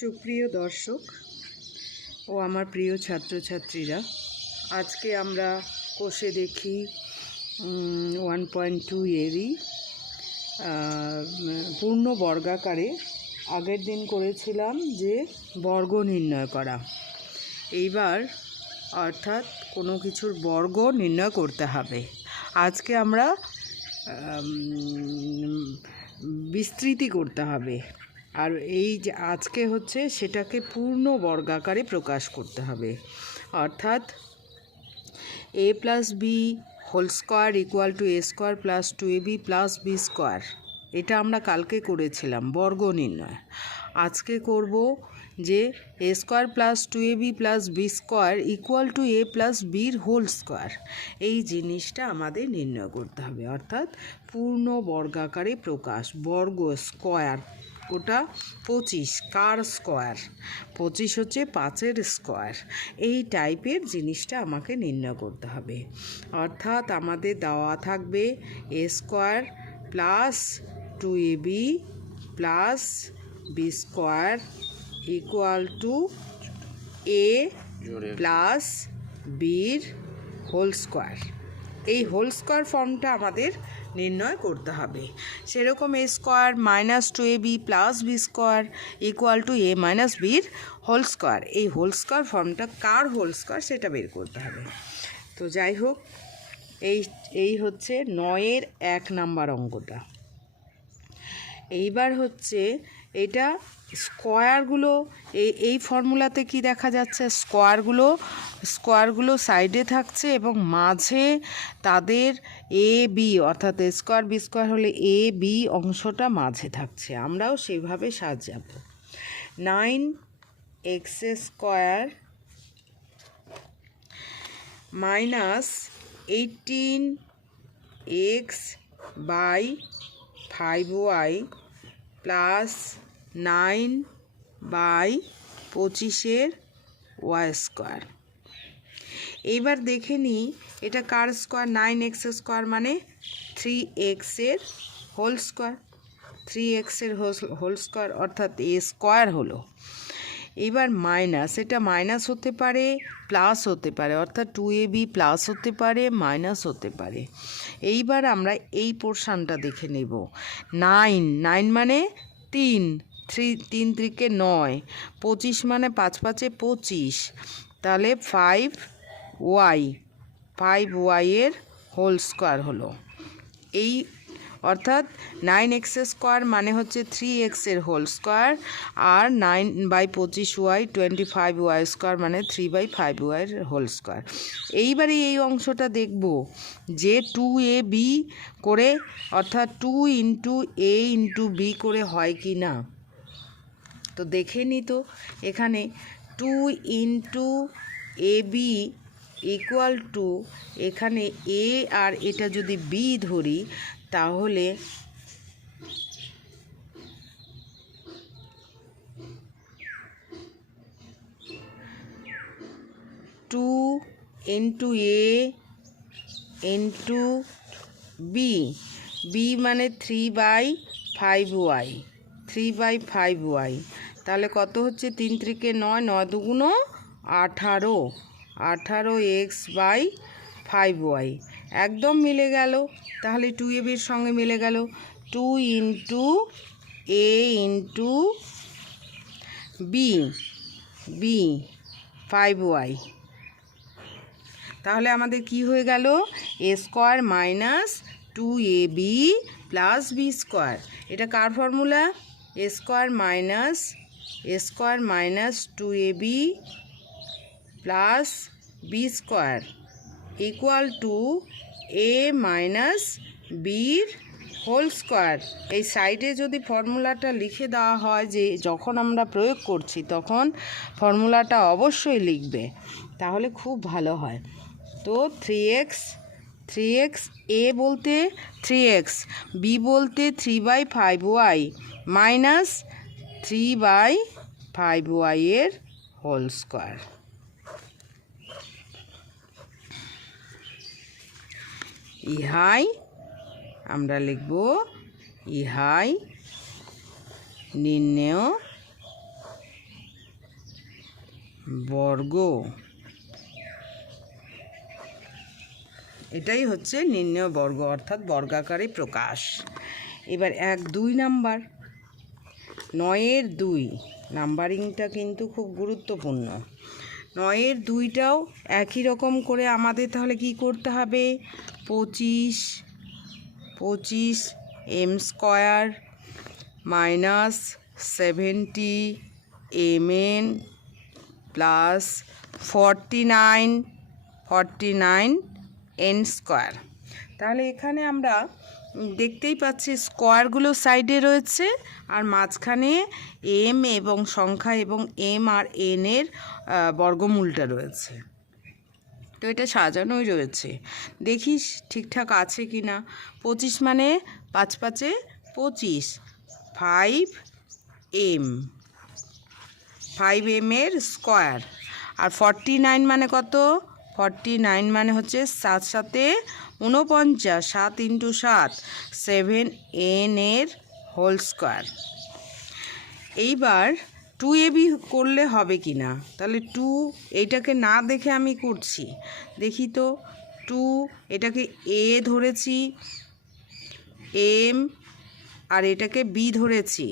সুপ্রিয় দর্শক ও আমার প্রিয় ছাত্রছাত্রীরা, আজকে আমরা কোষে দেখি 1.2 এরই পূর্ণ বর্গাকারে আগের দিন করেছিলাম যে বর্গ নির্ণয় করা। এইবার অর্থাৎ কোনো কিছুর বর্গ নির্ণয় করতে হবে। আজকে আমরা বিস্তৃতি করতে হবে, আর এই যে আজকে হচ্ছে সেটাকে পূর্ণ বর্গাকারে প্রকাশ করতে হবে। অর্থাৎ a plus B whole square equal to a square plus 2ab plus B square, এটা আমরা কালকে করেছিলাম বর্গ নির্ণয়। আজকে করব যে a square plus 2ab plus B square equal to a plus বির হোল স্কোয়ার। এই জিনিসটা আমাদের নির্ণয় করতে হবে। অর্থাৎ পূর্ণ বর্গাকারে প্রকাশ, বর্গ স্কোয়ার, ওটা 25, কার স্কোয়ার 25 হচ্ছে 5-এর স্কোয়ার। এই টাইপের জিনিসটা আমাকে নির্ণয় করতে হবে। অর্থাৎ আমাদের দেওয়া থাকবে a square plus 2ab plus B square equal to a plus বির হোল স্কোয়ার। এই হোল স্কোয়ার ফর্মটা আমাদের নির্ণয় করতে হবে। সেরকম a square minus 2ab plus B square equal to a minus বির হোল স্কোয়ার। এই হোল স্কোয়ার ফর্মটা কার হোল স্কোয়ার সেটা বের করতে হবে। তো যাই হোক, এই হচ্ছে 9-এর 1 নাম্বার অঙ্কটা। এইবার হচ্ছে এটা স্কোয়ারগুলো, এই ফর্মুলাতে কি দেখা যাচ্ছে, স্কোয়ারগুলো সাইডে থাকছে এবং মাঝে তাদের এ বি, অর্থাৎ এ স্কোয়ার বি স্কোয়ার হলে এ বি অংশটা মাঝে থাকছে। আমরাও সেভাবে সাজাব। 9x square minus 18x by 5y plus 9 by 25-এর ওয়াই স্কোয়ার। এইবার দেখে নিই এটা কার স্কোয়ার। 9x স্কোয়ার মানে 3x-এর হোল স্কোয়ার, 3x-এর হোল স্কোয়ার অর্থাৎ এ স্কোয়ার হলো। এইবার মাইনাস, এটা মাইনাস হতে পারে প্লাস হতে পারে, অর্থাৎ 2ab প্লাস হতে পারে মাইনাস হতে পারে। এইবার আমরা এই পোর্শনটা দেখে নেব। 9 মানে 3 3 9, 25 মানে 5 5 25, তাহলে 5y এর হোল স্কোয়ার হলো। এই অর্থাৎ 9x স্কোয়ার মানে হচ্ছে 3x-এর হোল স্কোয়ার, আর 9/25y 25y স্কোয়ার মানে 3/5y-এর হোল স্কোয়ার। এইবারে এই অংশটা দেখব যে 2ab করে, অর্থাৎ 2 ইন্টু a ইন্টু b করে হয় কি না। তো দেখে নি, তো এখানে 2 ইন্টু ab ইকুয়াল টু, এখানে a আর এটা যদি b ধরি তাহলে 2 ইন্টু a ইন্টু b, মানে 3/5y, 3/5y, তাহলে কত হচ্ছে 3 3 9, 9 2 18, 18x/5y একদম মিলে গেল। তাহলে 2ab-এর সঙ্গে মিলে গেল। 2 into a into b 5y, তাহলে আমাদের কি হয়ে গেল, a square minus 2ab plus B square. এটা কার formula, a square minus 2ab plus B square equal to a minus বির হোল স্কোয়ার। এই সাইডে যদি ফর্মুলাটা লিখে দেওয়া হয়, যে যখন আমরা প্রয়োগ করছি তখন ফর্মুলাটা অবশ্যই লিখবে, তাহলে খুব ভালো হয়। তো 3x a বলতে 3x, b বলতে 3/5y মাইনাস 3/5y এর হোল স্কোয়ার। ইহাই আমরা লিখব, ইহাই নির্ণেয় বর্গ, এটাই হচ্ছে নির্ণেয় বর্গ অর্থাৎ বর্গাকারে প্রকাশ। এবার 1-2 নাম্বার, 9-এর 2 নাম্বারিংটা কিন্তু খুব গুরুত্বপূর্ণ। 9-এর 2টাও একই রকম করে আমাদের তাহলে কি করতে হবে, 25 m square minus 70 mn plus 49 n square. তাহলে এখানে আমরা দেখতেই পাচ্ছি স্কোয়ারগুলো সাইডে রয়েছে আর মাঝখানে এম এবং সংখ্যা এবং এম আর এন এর বর্গমূলটা রয়েছে। তো এটা সাজানোই রয়েছে, দেখিস ঠিকঠাক আছে কি না। 25 মানে 5 5 25, 5m এর স্কোয়ার। আর 49 মানে কত, 49 মানে হচ্ছে 7 7 49, 7 × 7 7n এর হোল স্কোয়ার। এইবার 2ab করলে হবে কি না, তাহলে 2 এইটাকে না দেখে আমি করছি, দেখি তো। 2 এটাকে a ধরেছি, m আর এটাকে b ধরেছি,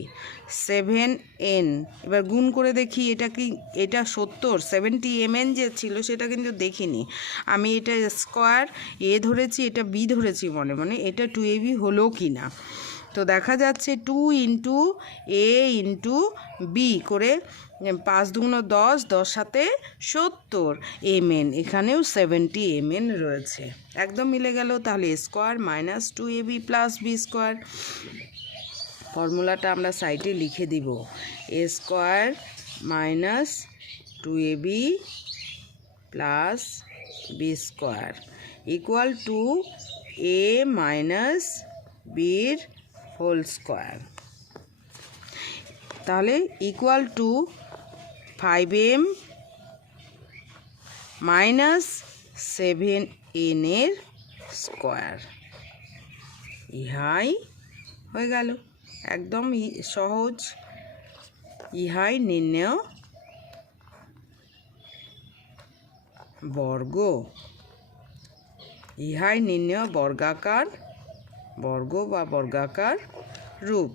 7n। এবার গুণ করে দেখি এটা কি, এটা 70 70 mn যে ছিল সেটা কিন্তু দেখিনি আমি, এটা স্কোয়ার a ধরেছি, এটা b ধরেছি মনে মনে, এটা 2ab হলো কি না। তো দেখা যাচ্ছে 2 × a × b করে 5 2 10, 10 7 70 mn, এখানেও 70 mn রয়েছে, একদম মিলে গেল। তাহলে square minus 2ab plus B square. ফর্মুলাটা আমরা সাইডে লিখে দিব, a square minus 2ab plus B square equal to a minus বির হোল স্কোয়ার। তাহলে equal to 5m minus 7n এর স্কোয়ার। ইহাই হয়ে গেল, একদম সহজ। ইহাই নির্ণেয় বর্গ, ইহাই নির্ণেয় বর্গাকার বর্গ বা বর্গাকার রূপ।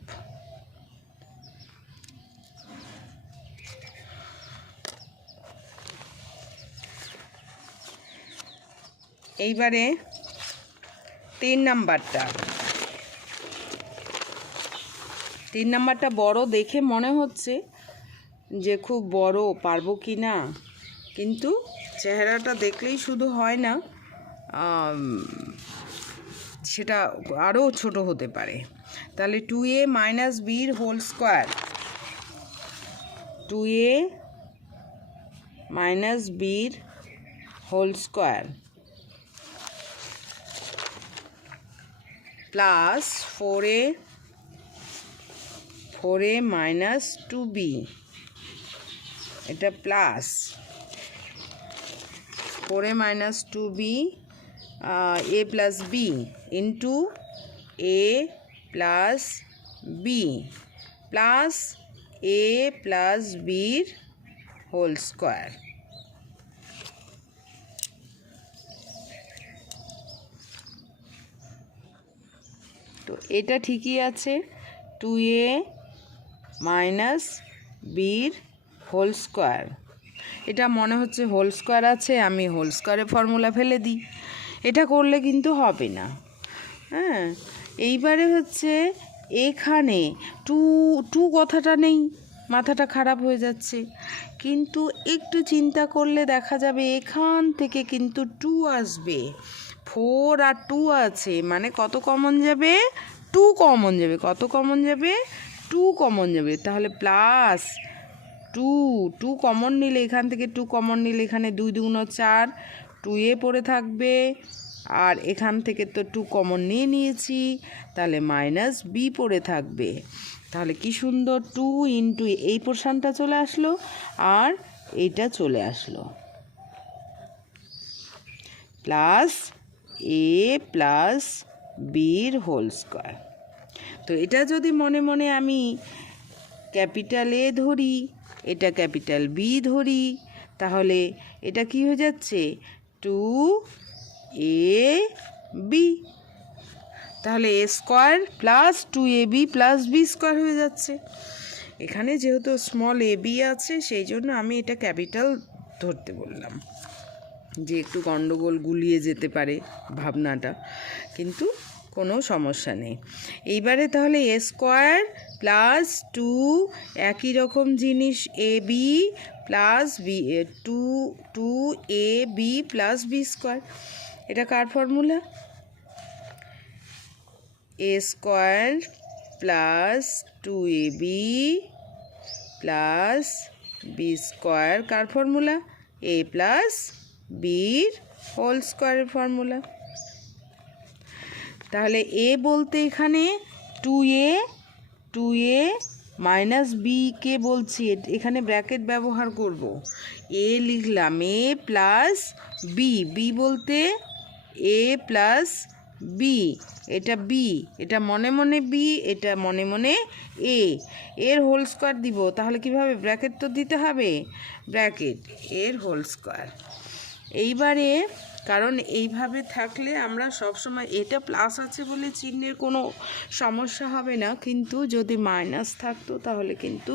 এইবারে 3 নাম্বারটা, 3 নাম্বারটা বড় দেখে মনে হচ্ছে যে খুব বড়, পারবো কি না, কিন্তু চেহারাটা দেখলেই শুধু হয় না, সেটা আরও ছোট হতে পারে। তাহলে 2a মাইনাস বির হোল স্কোয়ার, 2a মাইনাস বির whole square plus 4a minus 2b, এটা plus 4a minus 2b a plus b into a plus b plus a plus বির হোল স্কোয়ার। তো এটা ঠিকই আছে, 2a মাইনাস বির হোল স্কোয়ার, এটা মনে হচ্ছে হোল স্কোয়ার আছে, আমি হোল স্কোয়ারের ফর্মুলা ফেলে দিই, এটা করলে কিন্তু হবে না। হ্যাঁ, এইবারে হচ্ছে এখানে টু কথাটা নেই, মাথাটা খারাপ হয়ে যাচ্ছে, কিন্তু একটু চিন্তা করলে দেখা যাবে এখান থেকে কিন্তু 2 আসবে, 4 আর 2 আছে, মানে কত কমন যাবে, 2 কমন যাবে, কত কমন যাবে, 2 কমন যাবে। তাহলে প্লাস 2 কমন নিলে, এখান থেকে 2 কমন নিলে এখানে 2 2 4, 2a পড়ে থাকবে, আর এখান থেকে তো 2 কমন নিয়েছি, তাহলে মাইনাস বি পড়ে থাকবে। তাহলে কি সুন্দর 2 × এই পোর্শনটা চলে আসলো আর এইটা চলে আসলো, প্লাস a প্লাস বির হোল স্কোয়ার। তো এটা যদি মনে মনে আমি ক্যাপিটাল A ধরি, এটা ক্যাপিটাল B ধরি, তাহলে এটা কি হয়ে যাচ্ছে 2ab, তাহলে a square plus 2ab plus b square হয়ে যাচ্ছে। এখানে যেহেতু স্মল ab আছে সেই জন্য আমি এটা ক্যাপিটাল ধরতে বললাম, যে একটু গণ্ডগোল গুলিয়ে যেতে পারে ভাবনাটা, কিন্তু কোনো সমস্যা নেই। এইবারে তাহলে এ স্কোয়ার প্লাস 2 একই রকম জিনিস A B plus B 2ab plus B square, এটা কার formula? A square plus 2ab plus B square কার ফর্মুলা? এ প্লাস বির হোল স্কোয়ারের ফর্মুলা। তাহলে এ বলতে এখানে 2a মাইনাস বিকে বলছি, এখানে ব্র্যাকেট ব্যবহার করব। এ লিখলাম এ প্লাস বি বলতে এ প্লাস বি, এটা বি, এটা মনে মনে বি, এটা মনে মনে এ, এর হোল স্কোয়ার দিব। তাহলে কিভাবে? ব্র্যাকেট তো দিতে হবে, ব্র্যাকেট এর হোল স্কোয়ার। এইবারে কারণ এইভাবে থাকলে আমরা সবসময়, এটা প্লাস আছে বলে চিহ্নের কোনো সমস্যা হবে না, কিন্তু যদি মাইনাস থাকতো তাহলে কিন্তু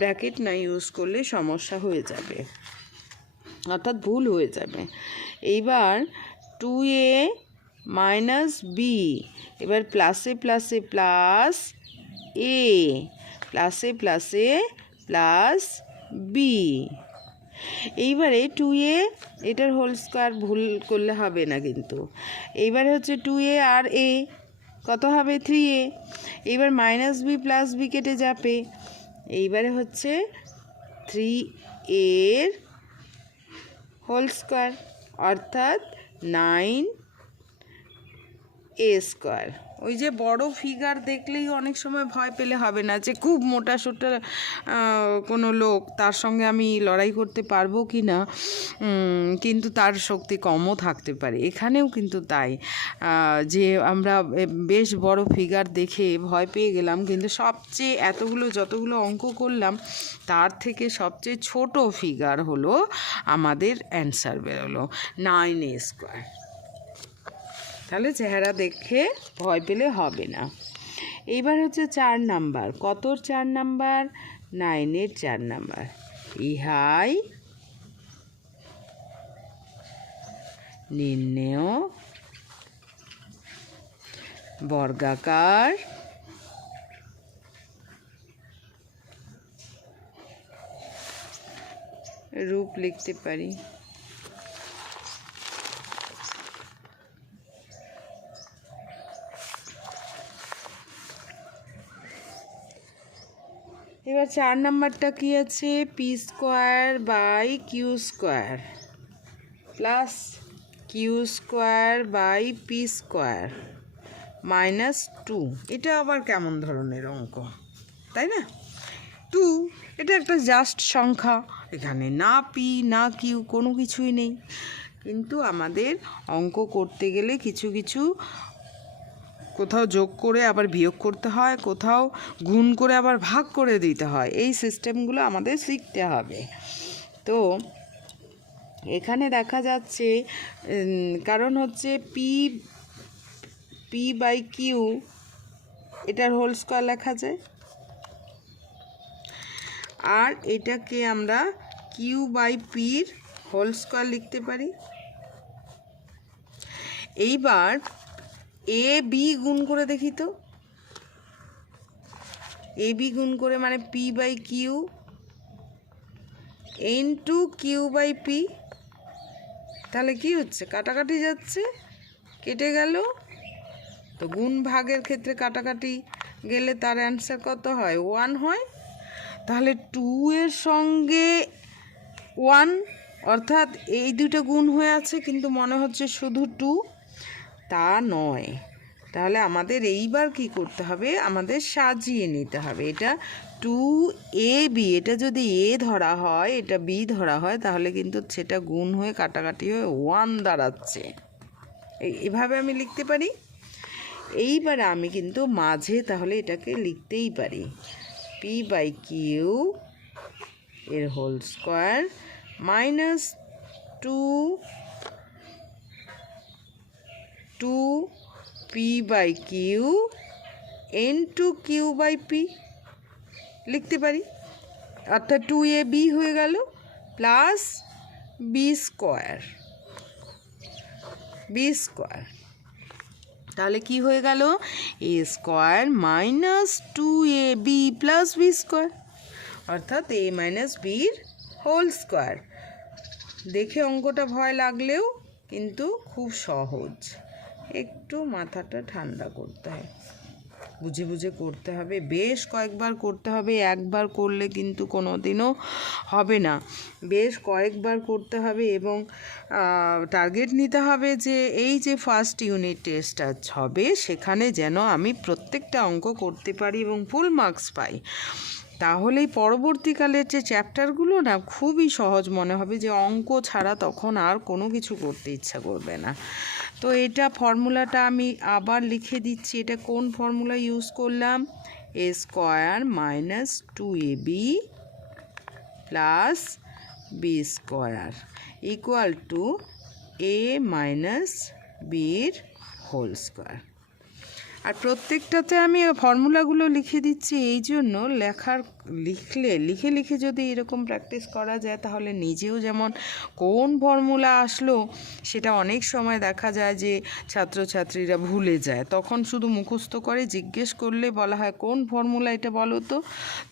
ব্র্যাকেট না ইউজ করলে সমস্যা হয়ে যাবে, অর্থাৎ ভুল হয়ে যাবে। এইবার 2a মাইনাস বি, এবার প্লাসে প্লাসে প্লাস এ, প্লাসে প্লাসে প্লাস বি। এইবারে 2a এটার হোল স্কোয়ার ভুল করলে হবে না কিন্তু। এইবারে হচ্ছে 2a আর a কত হবে? 3a। এইবার মাইনাস বি প্লাস বি কেটে যাবে। এইবারে হচ্ছে 3a এর হোল স্কোয়ার অর্থাৎ 9a স্কোয়ার। ওই যে বড় ফিগার দেখলেই অনেক সময় ভয় পেলে হবে না, যে খুব মোটা সোটা কোনো লোক, তার সঙ্গে আমি লড়াই করতে পারবো কি না, কিন্তু তার শক্তি কমও থাকতে পারে। এখানেও কিন্তু তাই, যে আমরা বেশ বড় ফিগার দেখে ভয় পেয়ে গেলাম, কিন্তু সবচেয়ে যতগুলো অঙ্ক করলাম তার থেকে সবচেয়ে ছোট ফিগার হলো আমাদের অ্যান্সার বেরোলো 9a স্কোয়ার। তাহলে চেহারা দেখে ভয় পেলে হবে না। এইবার হচ্ছে 4 নাম্বার। কতর 4 নাম্বার? 9-এর 4 নাম্বার। ইহাই নির্ণেয় বর্গাকার রূপ লিখতে পারি। এবার 4 নাম্বারটা কি আছে? P square by q square plus q square by p square minus 2। এটা আবার কেমন ধরনের অঙ্ক, তাই না? 2 এটা একটা জাস্ট সংখ্যা, এখানে না পি না কিউ কোনো কিছুই নেই, কিন্তু আমাদের অঙ্ক করতে গেলে কিছু কিছু কোথাও যোগ করে আবার বিয়োগ করতে হয়, কোথাও গুণ করে আবার ভাগ করে দিতে হয়। এই সিস্টেমগুলো আমাদের শিখতে হবে। তো এখানে দেখা যাচ্ছে, কারণ হচ্ছে পি বাই কিউ এটার হোল স্কোয়ার লেখা যায়, আর এটাকে আমরা কিউ বাই পির হোল স্কোয়ার লিখতে পারি। এইবার এ বি গুণ করে দেখি তো, এ বি গুণ করে মানে p by q into q by p. তাহলে কি হচ্ছে? কাটাকাটি যাচ্ছে, কেটে গেল। তো গুণ ভাগের ক্ষেত্রে কাটাকাটি গেলে তার অ্যান্সার কত হয়? 1 হয়। তাহলে 2 এর সঙ্গে 1, অর্থাৎ এই দুটো গুণ হয়ে আছে, কিন্তু মনে হচ্ছে শুধু 2, তা নয়। তাহলে আমাদের এইবার কি করতে হবে? আমাদের সাজিয়ে নিতে হবে। এটা 2ab, এটা যদি এ ধরা হয়, এটা বি ধরা হয়, তাহলে কিন্তু সেটা গুণ হয়ে কাটাকাটি হয়ে 1 দাঁড়াচ্ছে। এভাবে আমি লিখতে পারি। এইবার আমি কিন্তু মাঝে তাহলে এটাকে লিখতেই পারি, পি বাই কিউ এর whole square minus two p by q into q by p লিখতে পারি, অর্থাৎ 2ab হয়ে গেল প্লাস বি স্কোয়ার। তাহলে কি হয়ে গেল? A square minus 2ab plus B square, অর্থাৎ এ মাইনাস বির হোল স্কোয়ার। দেখে অঙ্কটা ভয় লাগলেও কিন্তু খুব সহজ, একটু মাথাটা ঠান্ডা করতে হয়, বুঝে বুঝে করতে হবে, বেশ কয়েকবার করতে হবে, একবার করলে কিন্তু কোনো দিনও হবে না, বেশ কয়েকবার করতে হবে। এবং টার্গেট নিতে হবে যে এই যে ফার্স্ট ইউনিট টেস্ট হবে সেখানে যেন আমি প্রত্যেকটা অঙ্ক করতে পারি এবং ফুল মার্কস পাই। তাহলেই পরবর্তীকালের যে চ্যাপ্টারগুলো না খুবই সহজ মনে হবে, যে অঙ্ক ছাড়া তখন আর কোনো কিছু করতে ইচ্ছা করবে না। তো এটা ফর্মুলাটা আমি আবার লিখে দিচ্ছি। এটা কোন ফর্মুলা ইউজ করলাম? A square minus 2ab plus B square equal to A minus বির হোল স্কোয়ার। আর প্রত্যেকটাতে আমি ফর্মুলাগুলো লিখে দিচ্ছি এই জন্য, লিখে লিখে যদি এরকম প্র্যাকটিস করা যায় তাহলে নিজেও যেমন কোন ফর্মুলা আসলো সেটা অনেক সময় দেখা যায় যে ছাত্রছাত্রীরা ভুলে যায়, তখন শুধু মুখস্থ করে, জিজ্ঞেস করলে বলা হয় কোন ফর্মুলা এটা বলো তো,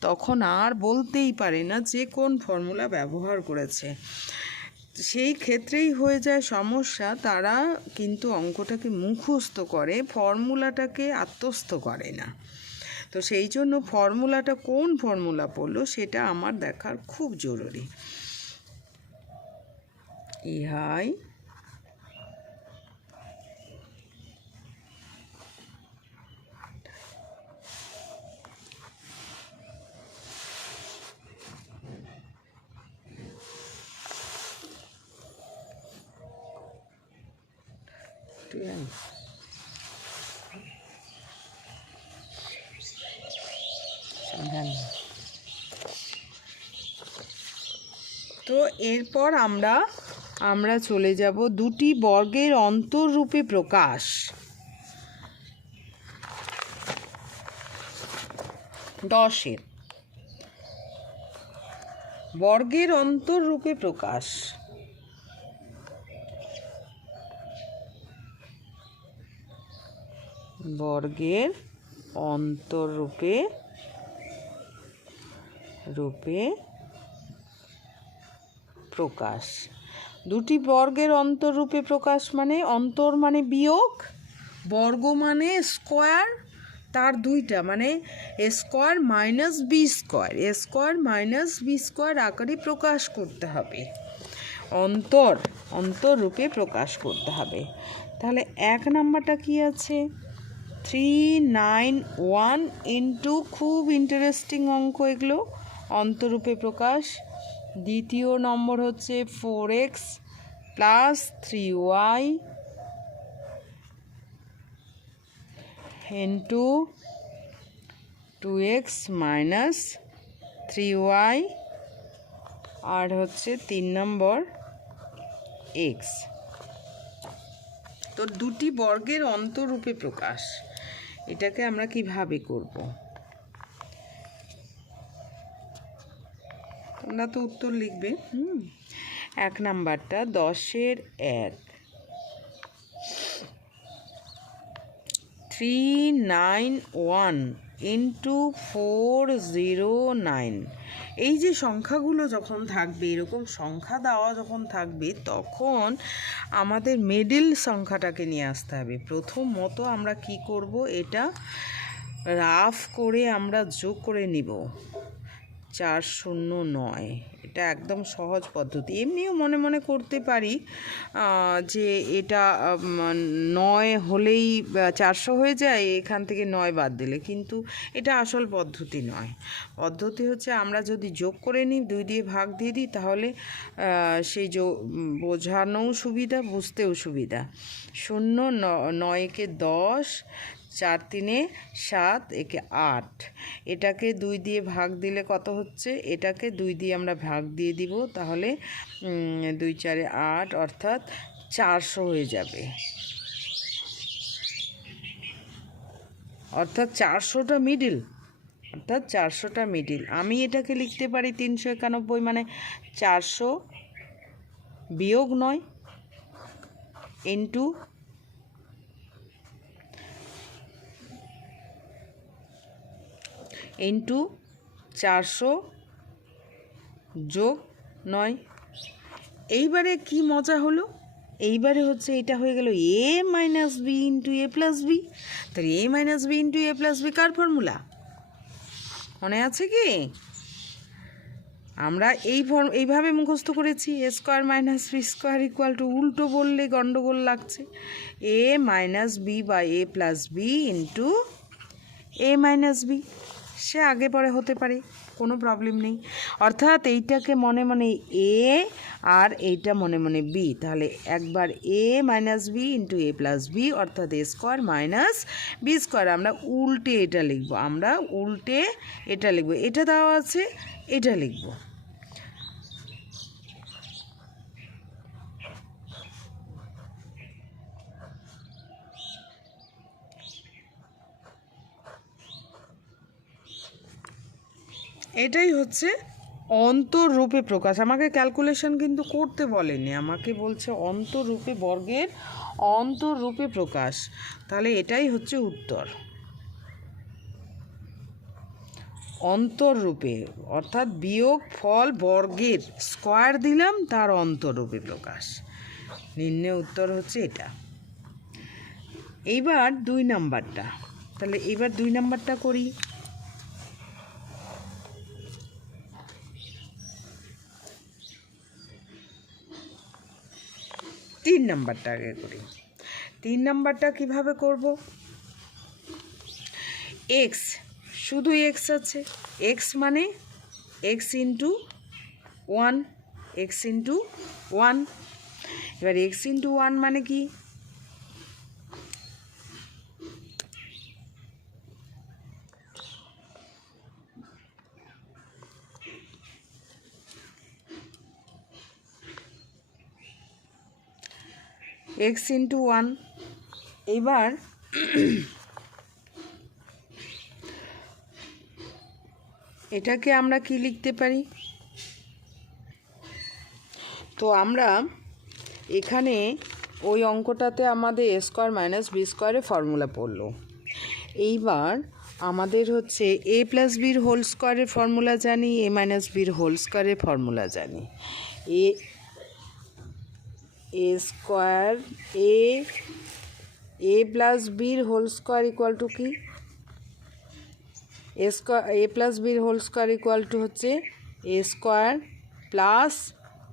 তখন আর বলতেই পারে না যে কোন ফর্মুলা ব্যবহার করেছে। সেই ক্ষেত্রেই হয়ে যায় সমস্যা, তারা কিন্তু অঙ্কটাকে মুখস্থ করে, ফর্মুলাটাকে আত্মস্থ করে না। তো সেই জন্য ফর্মুলাটা কোন ফর্মুলা পড়লো সেটা আমার দেখার খুব জরুরি। ইহাই তো এরপর আমরা চলে যাব দুটি বর্গের অন্তররূপে প্রকাশ। দশের বর্গের অন্তররূপে প্রকাশ। বর্গের অন্তররূপে প্রকাশ। দুটি বর্গের অন্তররূপে প্রকাশ মানে, অন্তর মানে বিয়োগ, বর্গ মানে স্কোয়ার, তার দুইটা মানে এ স্কোয়ার মাইনাস বি স্কোয়ার, এ স্কোয়ার মাইনাস বি স্কোয়ার আকারে প্রকাশ করতে হবে, অন্তররূপে প্রকাশ করতে হবে। তাহলে 1 নাম্বারটা কি আছে? 391 ইন্টু, খুব ইন্টারেস্টিং অঙ্ক এগুলো, অন্তররূপে প্রকাশ। দ্বিতীয় নম্বর হচ্ছে 4x plus 3y into 2x minus 3y, আর হচ্ছে 3 নম্বর x। তো দুটি বর্গের অন্তররূপে প্রকাশ, এটাকে আমরা কিভাবে করব? তোমরা তো উত্তর লিখবে। 1 নাম্বারটা 10-এর 1, 391 ইন্টু 409। এই যে সংখ্যাগুলো যখন থাকবে, এরকম সংখ্যা দেওয়া যখন থাকবে, তখন আমাদের মিডল সংখ্যাটাকে নিয়ে আসতে হবে। প্রথমত আমরা কি করব, এটা রাফ করে আমরা যোগ করে নিব, 409। এটা একদম সহজ পদ্ধতি, এমনিও মনে মনে করতে পারি যে এটা 9 হলেই 400 হয়ে যায়, এখান থেকে 9 বাদ দিলে, কিন্তু এটা আসল পদ্ধতি নয়। পদ্ধতি হচ্ছে আমরা যদি যোগ করে নিই, 2 দিয়ে ভাগ দিয়ে দিই, তাহলে সেই বোঝানোও সুবিধা, বুঝতেও সুবিধা। 0 9 × 10, 4 3 7 একে 8, এটাকে 2 দিয়ে ভাগ দিলে কত হচ্ছে, এটাকে 2 দিয়ে আমরা ভাগ দিয়ে দিব, তাহলে 2 4 8 অর্থাৎ 400 হয়ে যাবে। অর্থাৎ 400টা মিডিল, অর্থাৎ 400টা মিডিল। আমি এটাকে লিখতে পারি 391 মানে 400 বিয়োগ 9 ইন্টু 400 যোগ 9। এইবারে কি মজা হলো, এইবারে হচ্ছে এটা হয়ে গেল a minus B into A plus B. তাহলে a minus B into A plus B কার ফর্মুলা মনে আছে কি? আমরা এইভাবে মুখস্থ করেছি, A square minus B square equal to, উল্টো বললে গন্ডগোল লাগছে, A minus B by A plus B into A minus B. সে আগে পরে হতে পারে, কোনো প্রবলেম নেই। অর্থাৎ এইটাকে মনে মনে এ আর এইটা মনে মনে বি, তাহলে একবার এ minus B into A plus B অর্থাৎ এ স্কোয়ার মাইনাস বি স্কোয়ার। আমরা উল্টে এটা লিখব, এটা দেওয়া আছে, এটা লিখব। এটাই হচ্ছে অন্তররূপে প্রকাশ। আমাকে ক্যালকুলেশন কিন্তু করতে বলেনি, আমাকে বলছে অন্তররূপে বর্গের অন্তররূপে প্রকাশ। তাহলে এটাই হচ্ছে উত্তর, অন্তররূপে অর্থাৎ বিয়োগ ফল বর্গের স্কোয়ার দিলাম তার অন্তররূপে প্রকাশ। নির্ণয় উত্তর হচ্ছে এটা। এইবার 2 নাম্বারটা, তাহলে এইবার 2 নাম্বারটা করি। তিন নাম্বারটা আগে করি। 3 নাম্বারটা কিভাবে করব? এক্স, শুধু এক্স আছে, এক্স মানে এক্স ইন্টু 1, এক্স ইন্টু 1। এবার এক্স ইন্টু 1 মানে কি? X into 1। এবার এটাকে আমরা কি লিখতে পারি? তো আমরা এখানে ওই অঙ্কটাতে আমাদের এ স্কোয়ার মাইনাস বি স্কোয়ারের ফর্মুলা পড়লো। এইবার আমাদের হচ্ছে এ প্লাস বির হোল স্কোয়ারের ফর্মুলা জানি, এ মাইনাস বির হোল স্কোয়ারের ফর্মুলা জানি। এ স্কোয়ার এ প্লাস বির হোল স্কোয়ার ইকুয়াল টু কি? এ প্লাস বির হোল স্কোয়ার ইকুয়াল টু হচ্ছে A square plus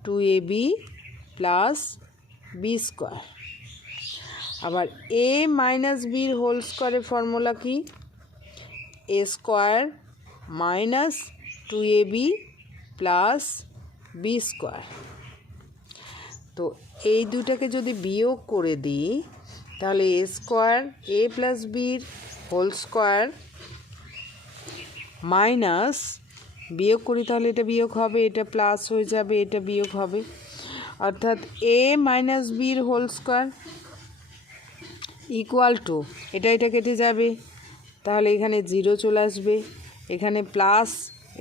2ab plus B square. আবার এ মাইনাস বির হোল স্কোয়ারের ফর্মুলা কি? A square minus 2ab plus B square. তো এই দুটাকে যদি বিয়োগ করে দিই তাহলে এ স্কোয়ার এ প্লাস বির হোল স্কোয়ার মাইনাস, বিয়োগ করি তাহলে এটা বিয়োগ হবে, এটা প্লাস হয়ে যাবে, এটা বিয়োগ হবে, অর্থাৎ এ মাইনাস বির হোল স্কোয়ার ইকুয়াল টু, এটা কেটে যাবে, তাহলে এখানে 0 চলে আসবে, এখানে প্লাস,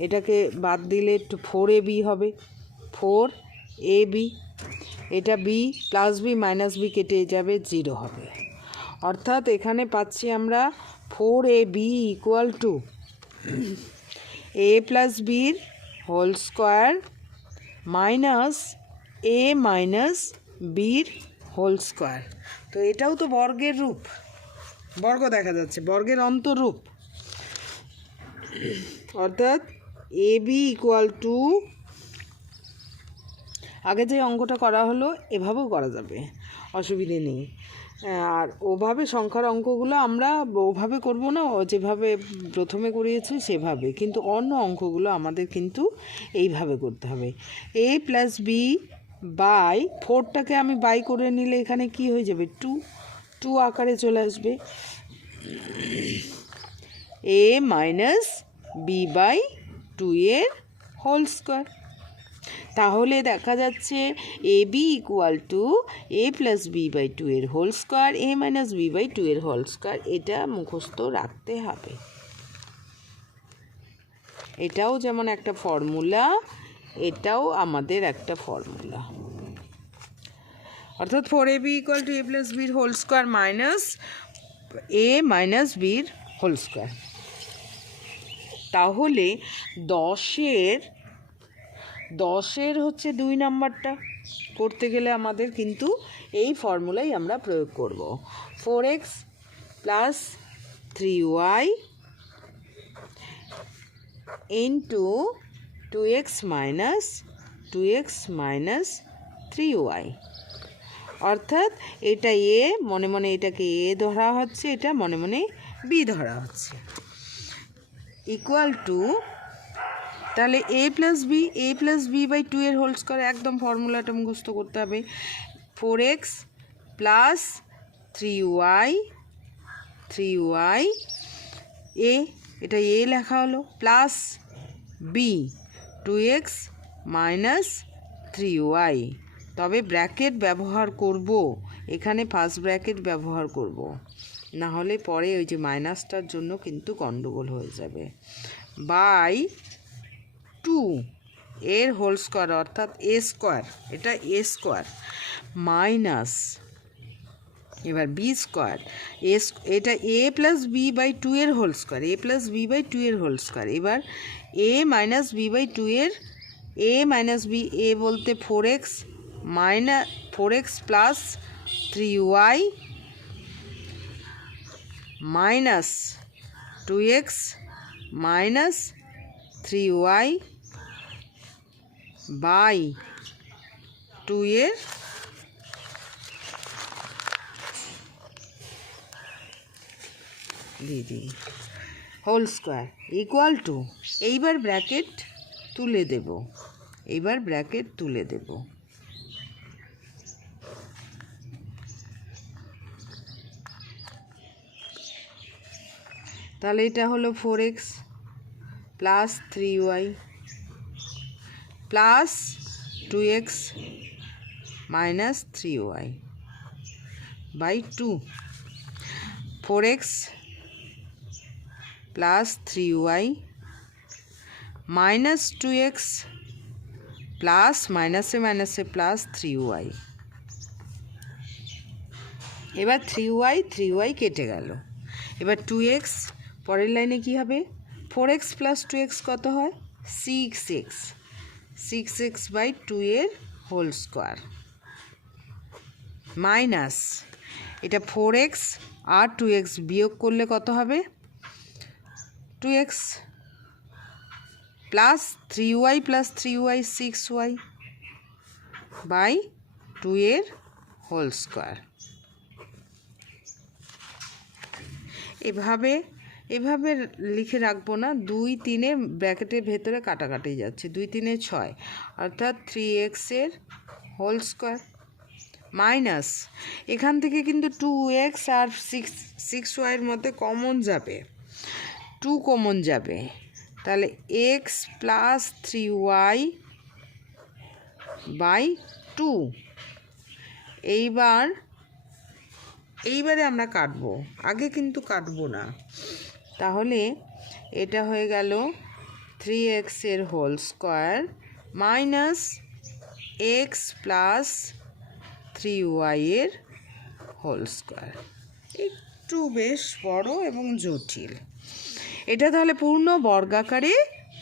এটাকে বাদ দিলে একটু 4ab হবে, 4ab, এটা b plus b minus b কেটে যাবে, 0 হবে। অর্থাৎ এখানে পাচ্ছি আমরা 4ab equal to A plus বির হোল স্কোয়ার মাইনাস এ মাইনাস বির হোল স্কোয়ার। তো এটাও তো বর্গের রূপ, বর্গ দেখা যাচ্ছে, বর্গের অন্তরূপ। অর্থাৎ এ বি ইকুয়াল টু, আগে যে অঙ্কটা করা হলো এভাবেও করা যাবে, অসুবিধে নেই। আর ওভাবে সংখ্যার অঙ্কগুলো আমরা ওভাবে করব না, যেভাবে প্রথমে করিয়েছি সেভাবে, কিন্তু অন্য অঙ্কগুলো আমাদের কিন্তু এইভাবে করতে হবে। এ প্লাস বি বাই 4টাকে আমি বাই করে নিলে এখানে কি হয়ে যাবে? 2 আকারে চলে আসবে। এ মাইনাস বি বাই 2 এর হোল স্কোয়ার। তাহলে দেখা যাচ্ছে A B equal to A plus B by 2 এর whole square, A minus B by 2 এর হোল স্কোয়ার। এটা মুখস্থ রাখতে হবে। এটাও যেমন একটা ফর্মুলা, এটাও আমাদের একটা ফর্মুলা। অর্থাৎ 4ab equal to A plus বির হোল স্কোয়ার মাইনাস এ মাইনাস বির হোল স্কোয়ার। তাহলে 10-এর হচ্ছে 2 নাম্বারটা করতে গেলে আমাদের কিন্তু এই ফর্মুলাই আমরা প্রয়োগ করব। 4x plus 3y into 2x minus 3y। অর্থাৎ এটা এ, মনে মনে এটাকে এ ধরা হচ্ছে, এটা মনে মনে বি ধরা হচ্ছে, ইকুয়াল টু, তাহলে এ প্লাস বি বাই 2 এর হোল স্কোয়ার, একদম ফর্মুলাটা মুখস্থ করতে হবে। 4x প্লাস 3y এ, এটা এ লেখা হলো, plus B 2x minus 3y। তবে ব্র্যাকেট ব্যবহার করব, এখানে ফার্স্ট ব্র্যাকেট ব্যবহার করব, না হলে পরে ওই যে মাইনাসটার জন্য কিন্তু গন্ডগোল হয়ে যাবে। বাই 2 এর হোল স্কোয়ার অর্থাৎ এ স্কোয়ার, এটা এ স্কোয়ার মাইনাস, এবার বি স্কোয়ার, এটা এ প্লাস বি বাই 2 এর whole square, A plus B by 2 এর হোল স্কোয়ার। এবার এ মাইনাস বি বাই 2 এর, এ মাইনাস বি, এ বলতে 4x plus 3y minus 2x minus 3y by 2 এর whole square equal to, এইবার bracket তুলে দেব, তাহলে এটা হলো 4x plus 3y plus 2x minus 3y by 2, 4x plus 3y minus 2x plus মাইনাসে প্লাস 3y। এবার 3y কেটে গেল। এবার 2x, পরের লাইনে কি হবে? 4x প্লাস 2x কত হয়? 6x বাই 2 এর হোল স্কোয়ার মাইনাস, এটা 4x আর 2x বিয়োগ করলে কত হবে? 2x plus 3y 6y by 2 এর হোল স্কোয়ার। এভাবে লিখে রাখবো না, 2-3 ব্র্যাকেটের ভেতরে কাটাকাটি যাচ্ছে, 2-3 6, অর্থাৎ 3x এর হোল স্কোয়ার মাইনাস, এখান থেকে কিন্তু 2x আর 6y এর মধ্যে কমন যাবে, 2 কমন যাবে, তাহলে x প্লাস 3y বাই 2। এইবারে আমরা কাটবো, আগে কিন্তু কাটবো না। তাহলে এটা হয়ে গেল 3x এর whole square minus x plus 3y এর হোল স্কোয়ার। একটু বেশ বড় এবং জটিল। এটা তাহলে পূর্ণ বর্গাকারে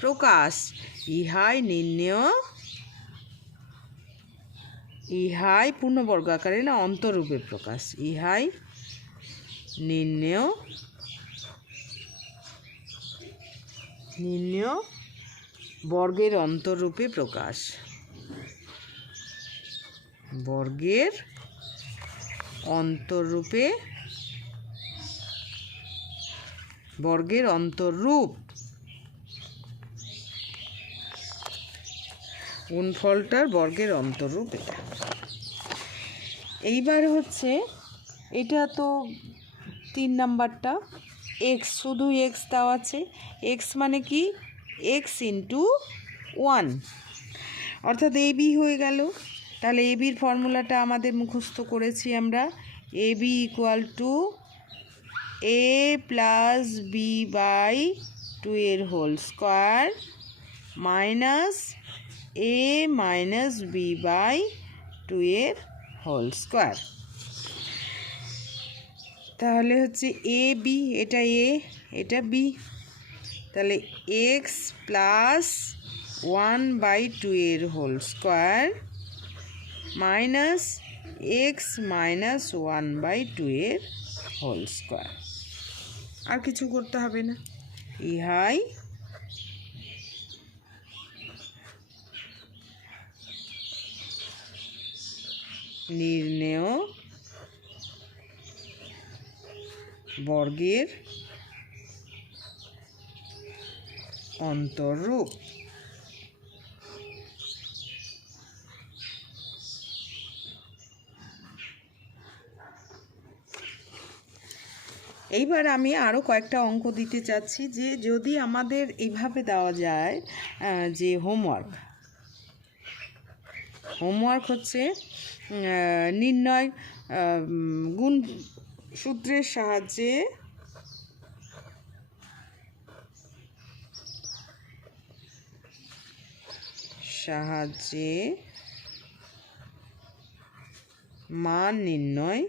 প্রকাশ, ইহাই পূর্ণ বর্গাকারে না অন্তরূপে প্রকাশ, ইহাই নির্ণেয় বর্গের অন্তরূপে প্রকাশ, বর্গের অন্তরূপ, গুণফলটার বর্গের অন্তরূপ এটা। এইবার হচ্ছে, এটা তো 3 নাম্বারটা এক্স, শুধু এক্স দেওয়া আছে। এক্স মানে কি? এক্স ইন্টু 1, অর্থাৎ এ বি হয়ে গেল। তাহলে এ বির ফর্মুলাটা আমাদের মুখস্থ করেছি আমরা, A B equal to A plus B by 2 এর whole square minus A minus B by 2 এর হোল স্কোয়ার। তাহলে হচ্ছে এ বি, এটা এ এটা বি, তাহলে এক্স প্লাস 1/2 এর whole square minus x minus 1/2 এর হোল স্কোয়ার। আর কিছু করতে হবে না। ইহাই নির্ণেয় বর্গের অন্তররূপ। এইবার আমি আরও কয়েকটা অঙ্ক দিতে চাচ্ছি, যে যদি আমাদের এইভাবে দেওয়া যায় যে হোমওয়ার্ক হচ্ছে নির্ণয় গুণ সূত্রের সাহায্যে মান নির্ণয়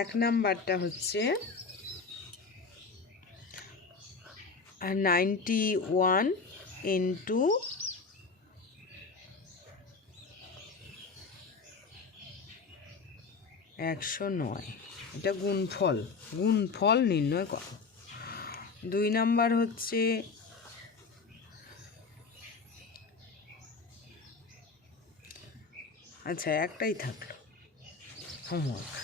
1 নাম্বারটা হচ্ছে 91 ইন্টু 109, এটা গুণফল নির্ণয় করো। 2 নাম্বার হচ্ছে আচ্ছা একটাই থাকলো হোমওয়ার্ক।